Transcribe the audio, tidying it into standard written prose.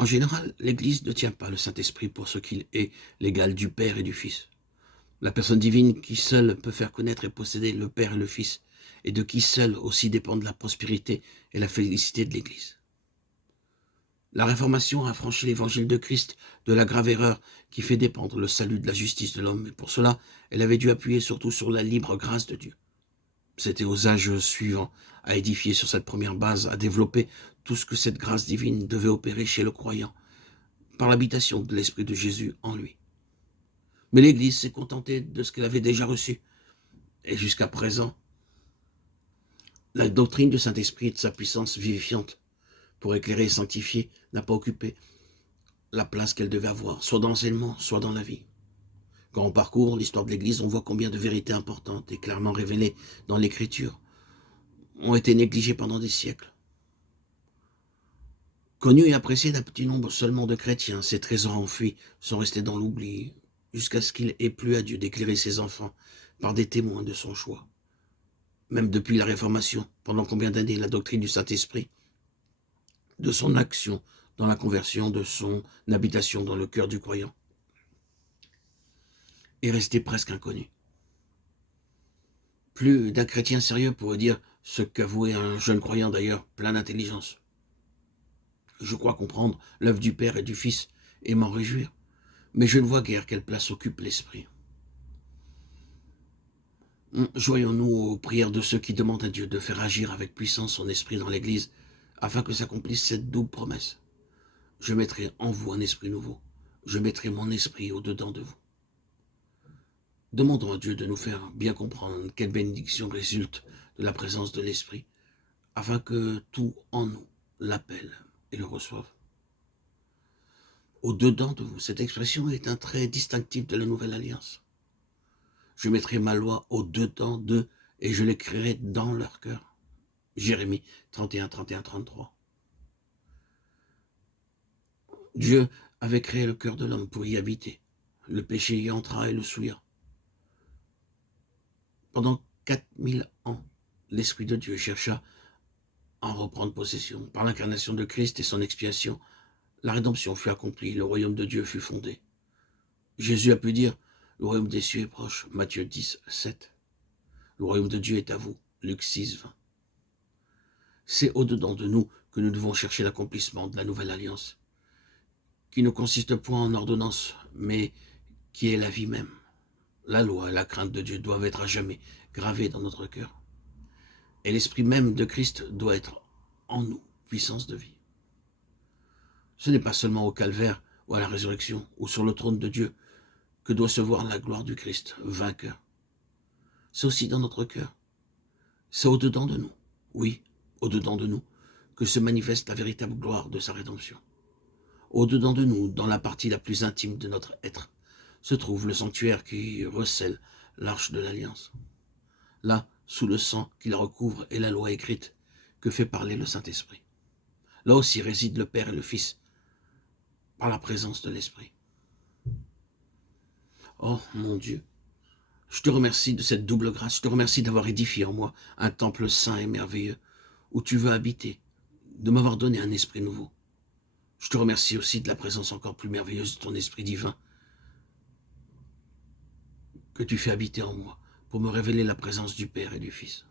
En général, l'Église ne tient pas le Saint-Esprit pour ce qu'il est, l'égal du Père et du Fils. La personne divine qui seule peut faire connaître et posséder le Père et le Fils, et de qui seule aussi dépendent la prospérité et la félicité de l'Église. La Réformation a franchi l'évangile de Christ de la grave erreur qui fait dépendre le salut de la justice de l'homme, et pour cela, elle avait dû appuyer surtout sur la libre grâce de Dieu. C'était aux âges suivants à édifier sur cette première base, à développer tout ce que cette grâce divine devait opérer chez le croyant, par l'habitation de l'Esprit de Jésus en lui. Mais l'Église s'est contentée de ce qu'elle avait déjà reçu. Et jusqu'à présent, la doctrine du Saint-Esprit et de sa puissance vivifiante pour éclairer et sanctifier n'a pas occupé la place qu'elle devait avoir, soit dans l'enseignement, soit dans la vie. Quand on parcourt l'histoire de l'Église, on voit combien de vérités importantes et clairement révélées dans l'Écriture ont été négligées pendant des siècles. Connus et appréciés d'un petit nombre seulement de chrétiens, ces trésors enfuis sont restés dans l'oubli, jusqu'à ce qu'il ait plu à Dieu d'éclairer ses enfants par des témoins de son choix. Même depuis la Réformation, pendant combien d'années la doctrine du Saint-Esprit, de son action dans la conversion, de son habitation dans le cœur du croyant, est restée presque inconnue. Plus d'un chrétien sérieux pourrait dire ce qu'avouait un jeune croyant d'ailleurs, plein d'intelligence. Je crois comprendre l'œuvre du Père et du Fils et m'en réjouir, mais je ne vois guère quelle place occupe l'Esprit. Joignons-nous aux prières de ceux qui demandent à Dieu de faire agir avec puissance son Esprit dans l'Église, afin que s'accomplisse cette double promesse. Je mettrai en vous un esprit nouveau, je mettrai mon esprit au-dedans de vous. Demandons à Dieu de nous faire bien comprendre quelle bénédiction résulte de la présence de l'Esprit, afin que tout en nous l'appelle et le reçoive. Au-dedans de vous, cette expression est un trait distinctif de la Nouvelle Alliance. Je mettrai ma loi au-dedans d'eux et je l'écrirai dans leur cœur. Jérémie 31, 31, 33. Dieu avait créé le cœur de l'homme pour y habiter. Le péché y entra et le souilla. Pendant 4000 ans, l'Esprit de Dieu chercha à en reprendre possession. Par l'incarnation de Christ et son expiation, la rédemption fut accomplie, le royaume de Dieu fut fondé. Jésus a pu dire, le royaume des cieux est proche, Matthieu 10, 7. Le royaume de Dieu est à vous, Luc 6, 20. C'est au-dedans de nous que nous devons chercher l'accomplissement de la nouvelle alliance, qui ne consiste point en ordonnance, mais qui est la vie même. La loi et la crainte de Dieu doivent être à jamais gravées dans notre cœur. Et l'esprit même de Christ doit être en nous, puissance de vie. Ce n'est pas seulement au calvaire ou à la résurrection ou sur le trône de Dieu que doit se voir la gloire du Christ, vainqueur. C'est aussi dans notre cœur. C'est au-dedans de nous, oui, au-dedans de nous, que se manifeste la véritable gloire de sa rédemption. Au-dedans de nous, dans la partie la plus intime de notre être, se trouve le sanctuaire qui recèle l'arche de l'Alliance. Là, sous le sang qui la recouvre et la loi écrite que fait parler le Saint-Esprit. Là aussi réside le Père et le Fils, par la présence de l'Esprit. Oh mon Dieu, je te remercie de cette double grâce, je te remercie d'avoir édifié en moi un temple saint et merveilleux, où tu veux habiter, de m'avoir donné un esprit nouveau. Je te remercie aussi de la présence encore plus merveilleuse de ton esprit divin, que tu fais habiter en moi, pour me révéler la présence du Père et du Fils.